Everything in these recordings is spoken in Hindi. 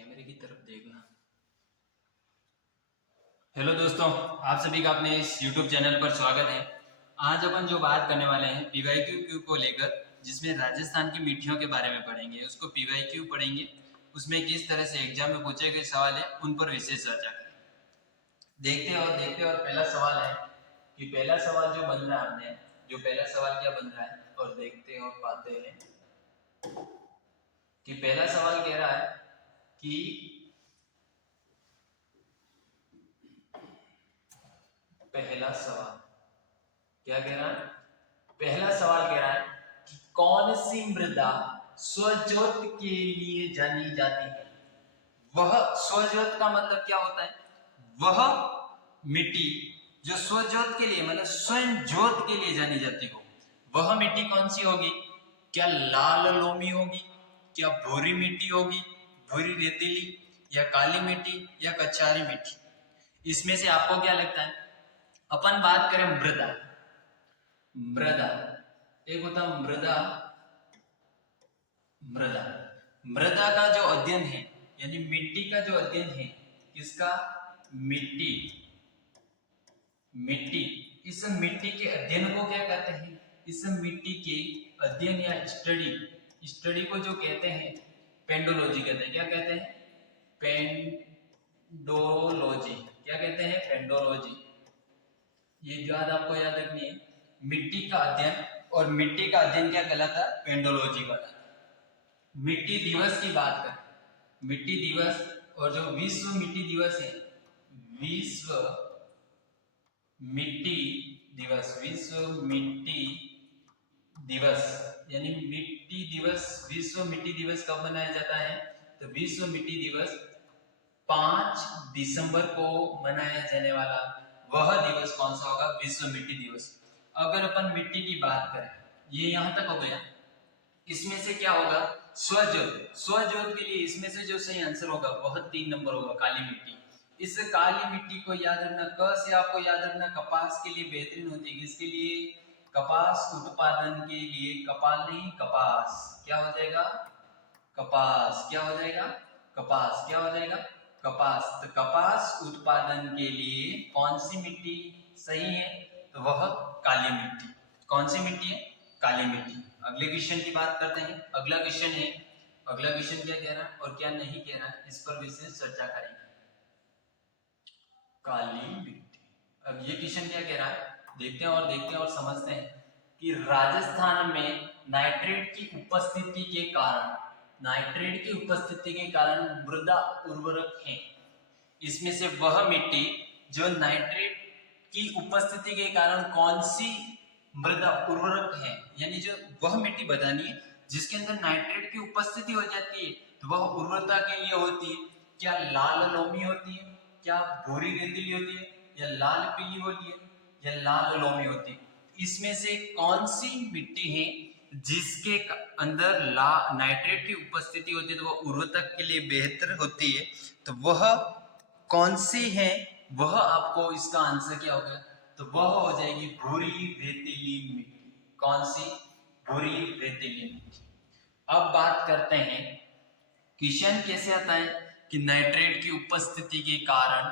कैमरे की तरफ देखना। हेलो दोस्तों, आप सभी का अपने इस YouTube चैनल पर स्वागत है। आज अपन जो बात करने वाले हैं PYQ को लेकर, जिसमें राजस्थान की मिट्टियों के बारे में पढ़ेंगे। उसको PYQ पढ़ेंगे, उसमें किस तरह से एग्जाम में पूछे गए सवाल है उन पर विशेष चर्चा करेंगे। देखते और पहला सवाल है कि पहला सवाल जो बन रहा है हमने, जो पहला सवाल क्या बन रहा है, और देखते और पाते हैं कि पहला सवाल कह रहा है कि पहला सवाल क्या कह रहा है? पहला सवाल कह रहा है कि कौन सी मृदा स्वजोत के लिए जानी जाती है। वह स्वजोत का मतलब क्या होता है? वह मिट्टी जो स्वजोत के लिए मतलब स्वयं जोत के लिए जानी जाती हो, वह मिट्टी कौन सी होगी? क्या लाल लोमी होगी, क्या भूरी मिट्टी होगी, भूरी रेतीली, या काली मिट्टी, या कचारी मिट्टी? इसमें से आपको क्या लगता है? अपन बात करें मृदा, मृदा एक होता मृदा, मृदा मृदा का जो अध्ययन है, यानी मिट्टी का जो अध्ययन है, किसका? मिट्टी। मिट्टी, इस मिट्टी के अध्ययन को क्या कहते हैं? इस मिट्टी के अध्ययन या स्टडी को जो कहते हैं पेंडोलॉजी कहते हैं। क्या कहते हैं? पेंडोलॉजी। क्या कहते हैं? पेंडोलॉजी। ये बात आपको याद रखनी है, मिट्टी का अध्ययन, और मिट्टी का अध्ययन क्या कहलाता है? पेंडोलॉजी कहलाता है। मिट्टी दिवस की बात करें, मिट्टी दिवस, और जो विश्व मिट्टी दिवस है, विश्व मिट्टी दिवस, विश्व मिट्टी दिवस, यानी मिट्टी दिवस, विश्व मिट्टी दिवस कब मनाया जाता है? तो विश्व मिट्टी दिवस 5 दिसंबर को मनाया जाने वाला वह दिवस कौन सा होगा? विश्व मिट्टी दिवस। अगर अपन मिट्टी की बात करें, ये यहां तक हो गया। इसमें से क्या होगा? स्वजोत। स्वजोत के लिए इसमें से जो सही आंसर होगा वह 3 नंबर होगा, काली मिट्टी। इस काली मिट्टी को याद रखना, क से आपको याद रखना कपास के लिए बेहतरीन होती है। किसके लिए? कपास उत्पादन के लिए। कपाल नहीं, कपास। क्या हो जाएगा? कपास। क्या हो जाएगा? कपास। क्या हो जाएगा? कपास। तो कपास उत्पादन के लिए कौन सी मिट्टी सही है? तो वह काली मिट्टी। कौन सी मिट्टी है? काली मिट्टी। अगले क्वेश्चन की बात करते हैं। अगला क्वेश्चन है, अगला क्वेश्चन क्या कह रहा है और क्या नहीं कह रहा है, इस पर विशेष चर्चा करेंगे। काली मिट्टी। अब ये क्वेश्चन क्या कह रहा है, देखते हैं और समझते हैं कि राजस्थान में नाइट्रेट की उपस्थिति के कारण, नाइट्रेट की उपस्थिति के कारण मृदा उर्वरक है। इसमें से वह मिट्टी जो नाइट्रेट की उपस्थिति के कारण कौन सी मृदा उर्वरक है, यानी जो वह मिट्टी बतानी है जिसके अंदर नाइट्रेट की उपस्थिति हो जाती है, तो वह उर्वरता के लिए होती है। क्या लाल लोमी होती है, क्या भूरी रेतीली होती है, या लाल पीली होती है, या लाल लोमी होती है? इसमें से कौन सी मिट्टी है जिसके अंदर नाइट्रेट की उपस्थिति होती है तो वह उर्वरता के लिए बेहतर होती है? तो वह कौन सी है? वह आपको इसका आंसर क्या होगा? तो वह हो जाएगी भूरी रेतीली मिट्टी। कौन सी? भूरी रेतीली मिट्टी। अब बात करते हैं, क्वेश्चन कैसे आता है कि नाइट्रेट की उपस्थिति के कारण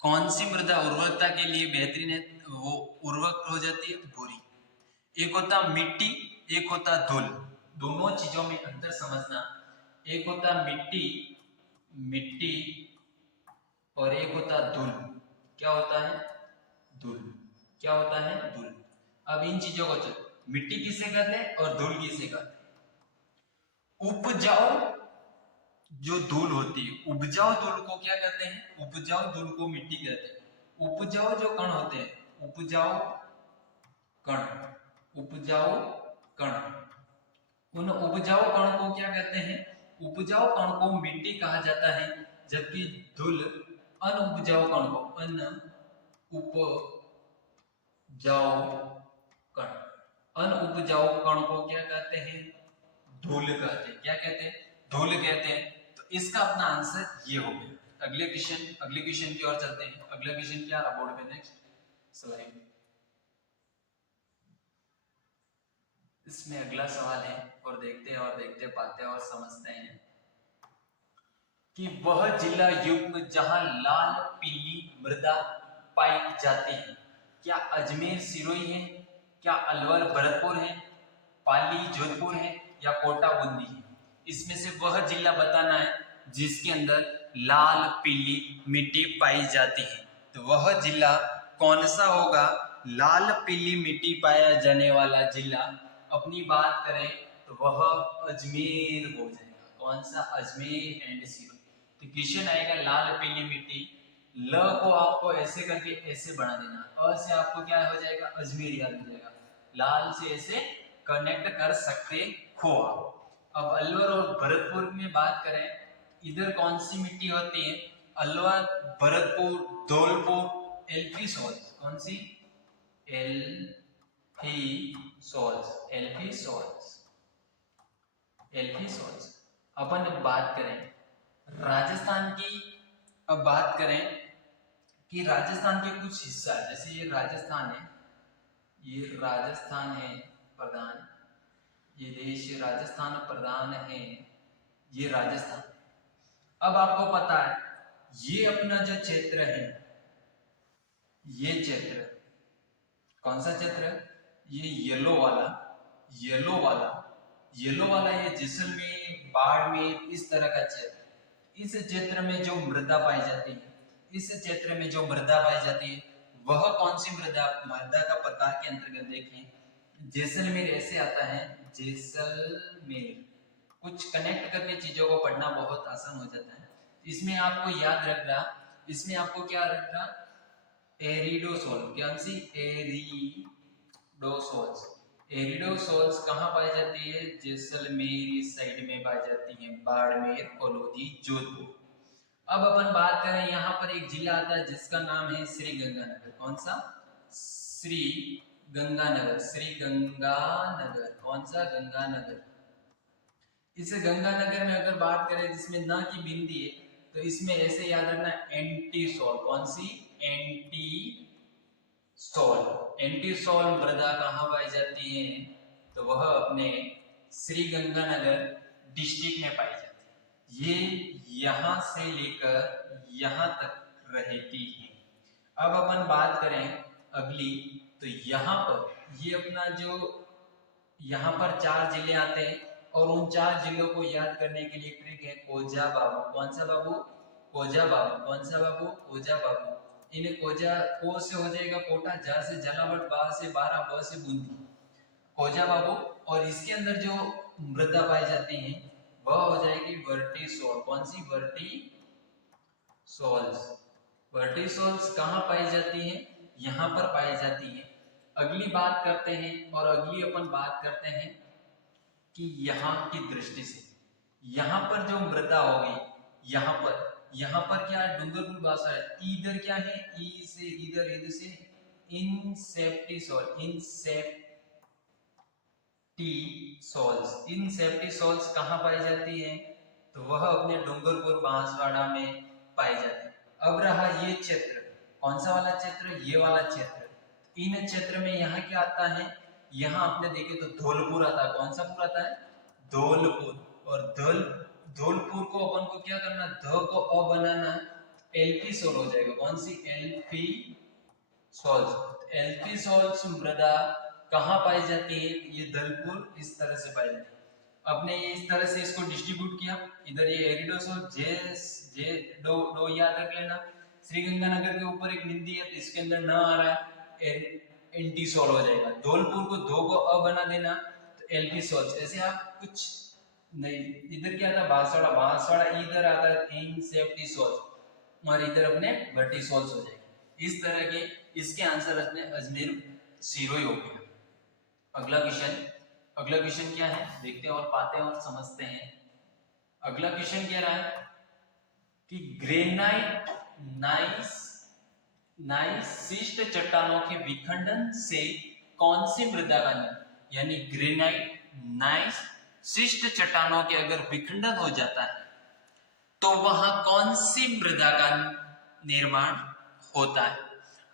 कौन सी मृदा उर्वरता के लिए बेहतरीन है? वो उर्वरक हो जाती है भूरी। एक होता मिट्टी, एक होता धूल। दोनों चीजों में अंतर समझना। एक होता मिट्टी, मिट्टी, और एक होता धूल। क्या होता है? धूल। क्या होता है? धूल। अब इन चीजों को चलो, मिट्टी किसे कहते हैं और धूल किसे कहते हैं? उपजाऊ जो धूल होती है, उपजाऊ धूल को क्या कहते हैं? उपजाऊ धूल को मिट्टी कहते हैं। उपजाऊ जो कण होते हैं, उपजाऊ कण, उपजाऊ कण, उन उपजाऊ कण को क्या कहते हैं? उपजाऊ कण को मिट्टी कहा जाता है, जबकि धूल अनउपजाऊ कण को, अनउपजाऊ कण को क्या कहते हैं? धूल कहते हैं। क्या कहते हैं? धूल कहते हैं। तो इसका अपना आंसर ये हो गया। अगले क्वेश्चन की ओर चलते हैं। अगला क्वेश्चन क्या रहा बोर्ड पे? Next slide. इसमें अगला सवाल है, और देखते पाते और समझते हैं। कि वह जिला युग्म जहां लाल पीली मृदा पाई जाती है। क्या अजमेर सिरोही है, क्या अलवर भरतपुर है, पाली जोधपुर है, या कोटा बूंदी है? इसमें से वह जिला बताना है जिसके अंदर लाल पीली मिट्टी पाई जाती है। तो वह जिला कौन सा होगा? लाल पीली मिट्टी पाया जाने वाला जिला अपनी बात करें तो वह अजमेर हो जाएगा। कौन सा? अजमेर एंड सिरोही। तो क्वेश्चन आएगा लाल पीली मिट्टी, ल को आपको ऐसे करके ऐसे बना देना, अ से आपको क्या हो जाएगा? अजमेर याद हो जाएगा। लाल से ऐसे कनेक्ट कर सकते हो आप। अब अलवर और भरतपुर में बात करें, इधर कौन सी मिट्टी होती है? अलवर, भरतपुर, धौलपुर, एल्फी सॉल्ट। कौन सी? एल्फी सॉल्ट, एल्फी सॉल्ट, एल्फी सॉल्ट। अपन अब बात करें राजस्थान की। अब बात करें कि राजस्थान के कुछ हिस्सा, जैसे ये राजस्थान है, ये राजस्थान है प्रधान, ये देश राजस्थान प्रधान है, ये राजस्थान। अब आपको पता है ये अपना जो क्षेत्र है, ये क्षेत्र कौन सा क्षेत्र है? ये येलो वाला, येलो वाला, येलो वाला, ये जैसलमेर, बाड़मेर, इस तरह का क्षेत्र। इस क्षेत्र में जो मृदा पाई जाती है, इस क्षेत्र में जो मृदा पाई जाती है वह कौन सी मृदा? मृदा का प्रकार के अंतर्गत देखें, जैसलमेर ऐसे आता है, जैसलमेर। कुछ कनेक्ट करके चीजों को पढ़ना बहुत आसान हो जाता है। इसमें आपको याद रखना, इसमें आपको क्या रखना? एरिडोसोल। क्या सी? एरिडोसोल्स। एरिडोसोल्स कहाँ पाई जाती है? जैसलमेर इस साइड में पाई जाती है, बाड़मेर, फलौदी, जोधपुर। अब अपन बात करें, यहाँ पर एक जिला आता है जिसका नाम है श्री गंगानगर। कौन सा? श्री गंगानगर, श्री गंगानगर। कौन सा? गंगानगर। इस गंगानगर में अगर बात करें जिसमें न की बिंदी है, तो इसमें ऐसे याद रखना, एंटीसोल। कौन सी? एंटीसोल। एंटीसोल मृदा कहाँ पाई जाती है? तो वह अपने श्री गंगानगर डिस्ट्रिक्ट में पाई जाती है। ये यहां से लेकर यहां तक रहती है। अब अपन बात करें अगली, तो यहाँ पर ये अपना जो यहाँ पर 4 जिले आते हैं और उन 4 जिलों को याद करने के लिए ट्रिक है कोजा बाबू। कौन सा बाबू? कोजा बाबू। कौन सा बाबू? कोजा बाबू। इन्हें कोजा, को से हो जाएगा कोटा, जा से जलावट, बा से बारा, ब से बूंदी, कोजा बाबू। और इसके अंदर जो मृदा पाई जाती है वह हो जाएगी वर्टिसोल। कौन सी? वर्टिसोल्स। वर्टिसोल्स कहाँ पाई जाती है? यहाँ पर पाई जाती है। अगली बात करते हैं, और अगली अपन बात करते हैं कि यहाँ की दृष्टि से यहाँ पर जो मृदा होगी, यहाँ पर क्या है? डूंगरपुर भाषा है। इधर क्या है? ई से इधर, इधर से इंसेप्टिसोल, इंसेप्टिसोल्स। इंसेप्टिसोल्स कहाँ पाई जाती है? तो वह अपने डूंगरपुर बांसवाड़ा में पाई जाती है। अब रहा ये क्षेत्र, कौन सा वाला क्षेत्र? ये वाला क्षेत्र। इन क्षेत्र में यहाँ क्या आता है? यहाँ आपने देखे तो धौलपुर आता है। कौन सा पुर आता है? धौलपुर। और धौलपुर को अपन को क्या करना? ध को अ बनाना, एल्फी सोल हो जाएगा। कौन सी? एल्फी सोल्स। एल्फी सोल्स मृदा कहाँ पाई जाती है? ये धौलपुर इस तरह से पाई जाती है। अपने ये इस तरह से इसको डिस्ट्रीब्यूट किया। इधर ये एरिडोसोल, जे डो याद रख लेना। श्री गंगानगर के ऊपर एक बिंदी है तो इसके अंदर न आ रहा है, एंटीसोल हो जाएगा। धौलपुर को धो को अ बना देना तो एल्फीसोल्स। ऐसे आप कुछ नहीं, इधर क्या था? बांसवाड़ा, बांसवाड़ा इधर आता है इंसेप्टिसोल्स, और इधर अपने वर्टिसोल्स हो जाएंगे। इस तरह के इसके आंसर अपने अजमेर सिरोही हो गया। अगला क्वेश्चन क्या है देखते हैं और पाते हैं और समझते हैं। अगला क्वेश्चन कह रहा है कि ग्रेनाइट नाइसिस्ट चट्टानों के विखंडन से कौन सी मृदा का निर्माण, यानी ग्रेनाइट नाइसिस्ट चट्टानों के अगर विखंडन हो जाता है तो वहां कौन सी मृदा का निर्माण होता है?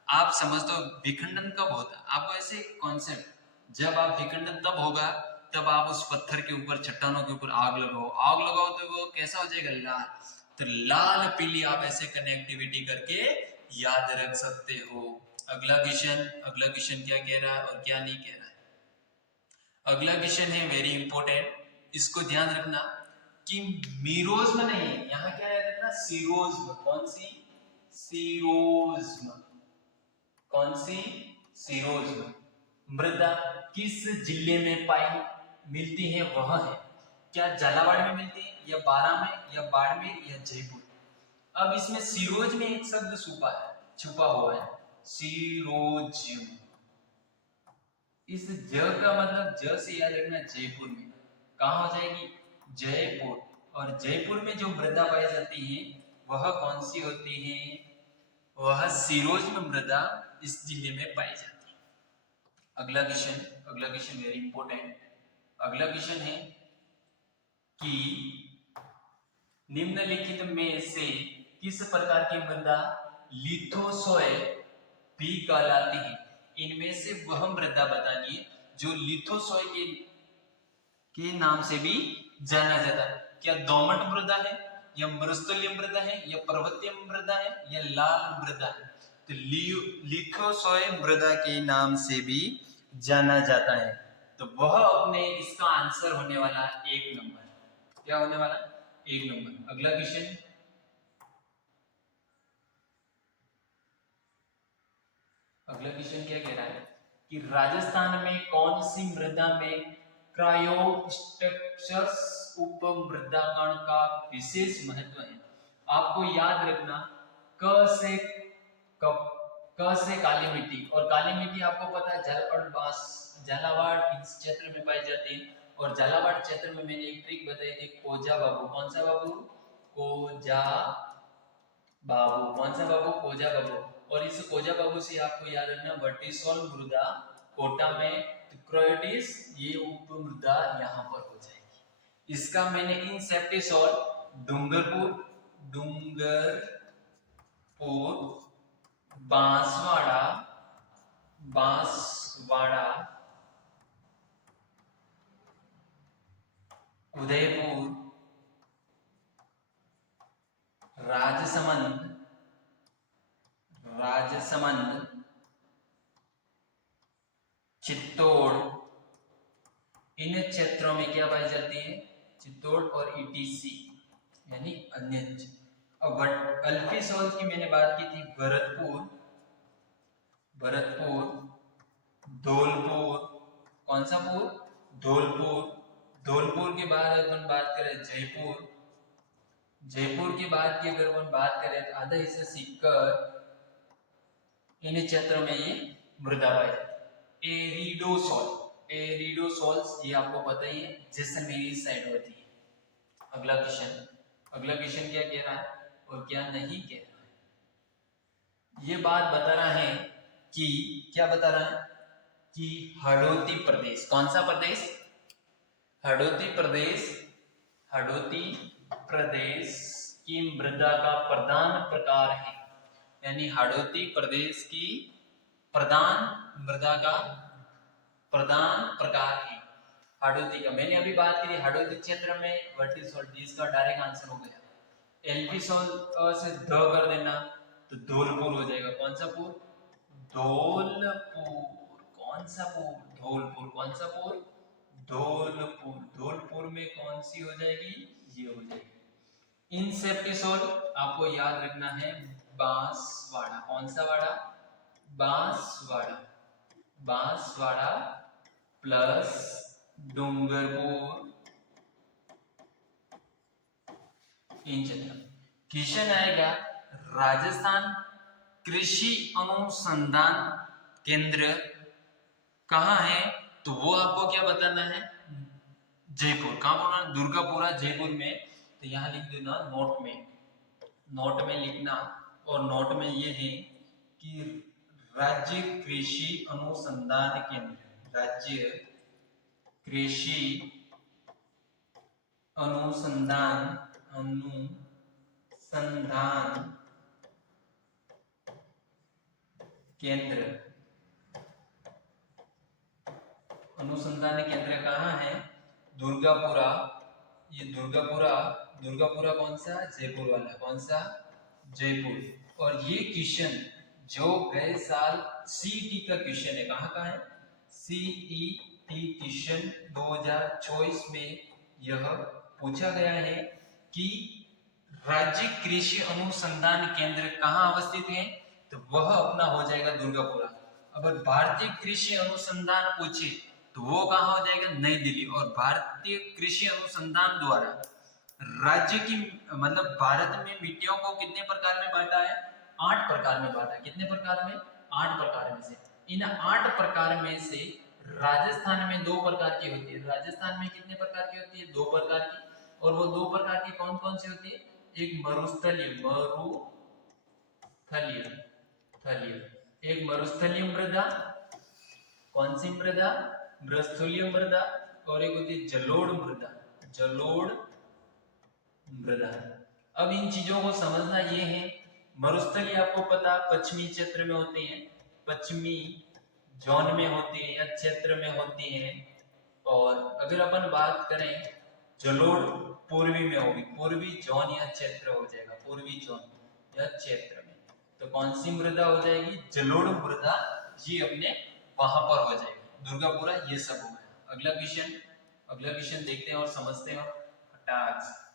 आप समझ दो विखंडन कब होता है। आपको ऐसे कॉन्सेप्ट, जब आप विखंडन तब होगा तब आप उस पत्थर के ऊपर, चट्टानों के ऊपर आग लगाओ तो वो कैसा हो जाएगा? लाल। तो लाल पीली आप ऐसे कनेक्टिविटी करके याद रख सकते हो। अगला क्वेश्चन क्या कह रहा है और क्या नहीं कह रहा है। अगला क्वेश्चन है वेरी इंपॉर्टेंट, इसको ध्यान रखना कि मीरोज्म नहीं है, यहाँ क्या याद रखना, सीरोज्म। कौन सी? सीरोज्म। कौन सी? सीरोज्म। मृदा किस जिले में पाई मिलती है वह है, क्या झालावाड़ में मिलती है, या बारा में, या बाड़मेर, या जयपुर। अब इसमें सीरोज में एक शब्द छुपा हुआ है, सीरोज्यम। इस ज का मतलब ज से याद रखना जयपुर में, कहाँ हो जाएगी, जयपुर। और जयपुर में जो मृदा पाई जाती है वह कौन सी होती है, वह सीरोज्म मृदा इस जिले में पाई जाती है। अगला क्वेश्चन वेरी इंपॉर्टेंट। अगला क्वेश्चन है कि निम्नलिखित में से किस प्रकार की मृदा लिथोसॉय भी कहलाती है। इनमें से वह मृदा बताइए जो लिथोसॉय के नाम से भी जाना जाता है। क्या दोमट मृदा है, या मरुस्थलीय मृदा है, या पर्वतीय मृदा है, या लाल मृदा है। तो लिथोसॉय मृदा के नाम से भी जाना जाता है। तो वह अपने इसका आंसर होने वाला 1 नंबर। क्या होने वाला, 1 नंबर। अगला क्वेश्चन, क्या कह रहा है कि राजस्थान में कौन सी मृदा में क्रायोस्टेक्चर्स उपमृदाकण का विशेष महत्व है। आपको याद रखना क से काली मिट्टी, और काली मिट्टी आपको पता है झालावाड़ इस क्षेत्र में पाई जाती है। और झालावाड़ क्षेत्र में मैंने एक ट्रिक बताई थी, कोजा बाबू। कौन सा बाबू? कोजा बाबू। कौन सा बाबू? कोजा बाबू। और इस कोजा बाबू से आपको याद रखना वर्टिसोल मृदा कोटा में, क्रोएटिस ये उपमृदा यहाँ पर हो जाएगी। इसका मैंने इंसेप्टिसोल डूंगरपुर बांसवाड़ा उदयपुर, राजसमंद चित्तौड़, इन क्षेत्रों में क्या पाई जाती है, चित्तौड़ और ईटीसी यानी अन्य। अब अल्फीसोल की मैंने बात की थी, भरतपुर, धौलपुर। कौन सा पुर? धौलपुर के बाद अगर बात करें जयपुर के बाद की अगर बात करें आधा हिस्सा सीकर, इन क्षेत्रों में ये मृदा पाई जाती है। एरिडोसोल्स ये आपको पता ही है, जैसलमेरी साइड होती है। अगला क्वेश्चन क्या कह रहा है और क्या नहीं कह रहा है। ये बात बता रहा है कि क्या बता रहा है कि हड़ौती प्रदेश, कौन सा प्रदेश? हड़ौती प्रदेश की मृदा का प्रधान प्रकार है, यानी हड़ौती प्रदेश की प्रधान मृदा का प्रधान प्रकार है हड़ौती का। मैंने अभी बात की हड़ौती क्षेत्र में वर्टिसोल, इसका डायरेक्ट आंसर हो गया। एल्फिसोल से ध कर देना तो धौलपुर हो जाएगा। कौन सा पुर? धौलपुर। कौन सा पुर? धौलपुर। कौन सा पुर? धौलपुर। धौलपुर में कौन सी हो जाएगी? ये हो जाएगी। इंसेप्टिसोल आपको याद रखना है बांसवाड़ा। कौन सा वाड़ा? बांसवाड़ा प्लस डूंगरपुर इन क्षेत्र। क्वेश्चन आएगा राजस्थान कृषि अनुसंधान केंद्र कहाँ है, तो वो आपको क्या बताना है? जयपुर। कहाँ बोलना? दुर्गापुरा जयपुर में। तो यहाँ लिख देना नोट में लिखना, और नोट में ये है कि राज्य कृषि अनुसंधान केंद्र, राज्य कृषि अनुसंधान केंद्र कहाँ है? दुर्गापुरा। ये दुर्गापुरा दुर्गापुरा कौन सा? जयपुर वाला। कौन सा? जयपुर। और ये क्वेश्चन जो गए साल सीईटी का क्वेश्चन है, कहाँ का है? सीईटी क्वेश्चन 2024 में यह पूछा गया है कि राज्य कृषि अनुसंधान केंद्र कहाँ अवस्थित है? तो वह अपना हो जाएगा दुर्गापुरा। अगर भारतीय कृषि अनुसंधान पूछे तो वो कहाँ हो जाएगा? नई दिल्ली। और भारतीय कृषि अनुसंधान द्वारा राज्य की मतलब भारत में मिट्टियों को कितने प्रकार में बांटा है? 8 प्रकार में बांटा है। कितने प्रकार में? 8 प्रकार में से इन 8 प्रकार में से राजस्थान में 2 प्रकार की होती है। राजस्थान में कितने प्रकार की होती है? 2 प्रकार की। और वो 2 प्रकार की कौन कौन सी होती है? एक मरुस्थलीय एक मरुस्थलीय मृदा। कौन सी मृदा? मरुस्थलीय मृदा। और एक होती है जलोढ़ मृदा। जलोढ़ मृदा। अब इन चीजों को समझना ये है, मरुस्थलीय आपको पता पश्चिमी क्षेत्र में होती है, पश्चिमी जोन में होती है या क्षेत्र में होती है। और अगर अपन बात करें जलोढ़ पूर्वी में होगी, पूर्वी जोन या क्षेत्र हो जाएगा, पूर्वी जोन या क्षेत्र में। तो कौन सी मृदा हो जाएगी? जलोढ़ मृदा। ये अपने वहां पर हो जाएगी। दुर्गापुरा ये सब हो गया। अगला क्वेश्चन देखते हैं और समझते हैं। फटाक से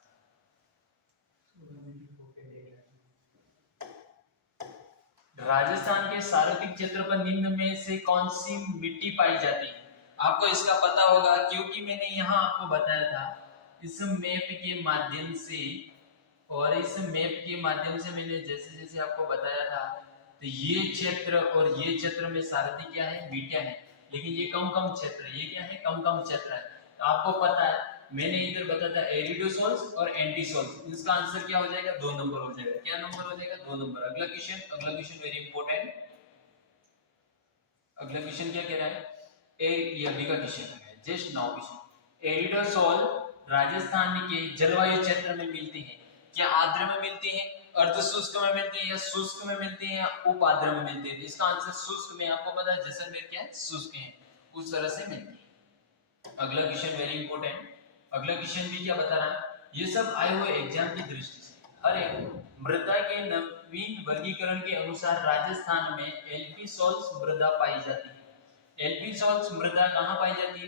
राजस्थान के सार्वत्रिक क्षेत्र पर निम्न में से कौन सी मिट्टी पाई जाती है? आपको इसका पता होगा क्योंकि मैंने यहाँ आपको बताया था इस मैप के माध्यम से। और इस मैप के माध्यम से मैंने जैसे जैसे आपको बताया था, तो ये क्षेत्र और ये क्षेत्र में सारथी क्या है? मिट्टियां है। लेकिन ये कम कम क्षेत्र, ये क्या है? कम कम क्षेत्र है। तो आपको पता है मैंने इधर बताया था एरिडोसोल्स और एंटीसोल्स। इसका आंसर क्या हो जाएगा? 2 नंबर हो जाएगा। क्या नंबर हो जाएगा? 2 नंबर। अगला क्वेश्चन वेरी इंपॉर्टेंट। अगला क्वेश्चन क्या कह रहा है? ये अभी का क्वेश्चन है, just now question. Aridisol Rajasthan के जलवायु क्षेत्र में मिलती है। क्या आर्द्र में मिलती है, अर्ध शुष्क में मिलती है, या शुष्क में मिलती है, या उप आर्द्र में मिलती है? इसका आंसर शुष्क में। आपको पता है जैसलमेर क्या है? शुष्क है, उस तरह से मिलती है। अगला क्वेश्चन वेरी इंपॉर्टेंट। अगला क्वेश्चन भी क्या बता रहा है? ये सब आए हुए एग्जाम की दृष्टि से। अरे मृदा के नवीन वर्गीकरण के अनुसार राजस्थान में एल्पी सॉल्स मृदा पाई जाती है। एल्पी सॉल्स मृदा कहाँ पाई जाती है?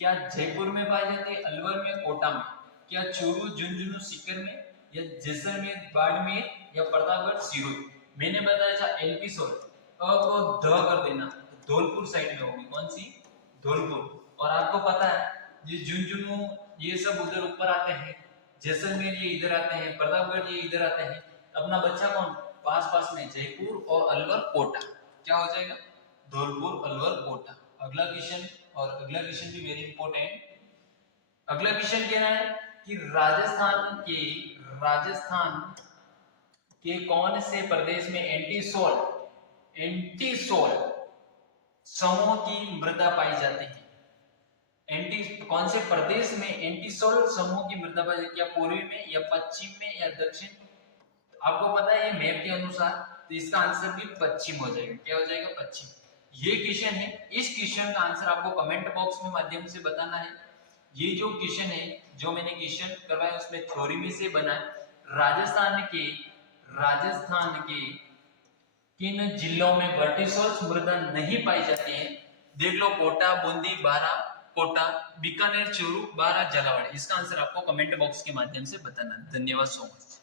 क्या जयपुर में पाई जाती है, अलवर में, कोटा में? क्या चूरू, झुंझुनू, सीकर में, या जैसलमेर, बाड़मेर, या प्रतापगढ़, सिरोही? मैंने बताया था एल्पी सॉल्ट। अब ध कर देना, तो धौलपुर साइड में होगी। कौन सी? धौलपुर। और आपको पता है ये झुंझुनू ये सब उधर ऊपर आते हैं, जैसलमेर ये इधर आते हैं, प्रतापगढ़ ये इधर आते हैं। अपना बच्चा कौन पास पास में? जयपुर और अलवर, कोटा। क्या हो जाएगा? धौलपुर, अलवर, कोटा। अगला क्वेश्चन, और अगला क्वेश्चन भी वेरी इंपॉर्टेंट। अगला क्वेश्चन कह रहा है कि राजस्थान के कौन से प्रदेश में एंटीसोल समूह की मृदा पाई जाती है? कौन से प्रदेश में एंटीसोल समूह की मृदा पाई जाती है? क्या पूर्वी में, या पश्चिम में, या दक्षिण? आपको पता है ये मैप के अनुसार, तो इसका आंसर भी पश्चिम हो जाएगा। क्या हो जाएगा? पश्चिम। ये क्वेश्चन है, इस क्वेश्चन का आंसर आपको कमेंट बॉक्स में माध्यम से बताना है। ये जो क्वेश्चन है, जो मैंने क्वेश्चन करवाया उसमें थ्योरी में से बना है। राजस्थान के किन जिलों में वर्टिसोल्स मृदा नहीं पाई जाती है? देख लो, कोटा, बूंदी, बारा, कोटा, बीकानेर, चूरू, बारा, झालावाड़। इसका आंसर आपको कमेंट बॉक्स के माध्यम से बताना। धन्यवाद सो मच।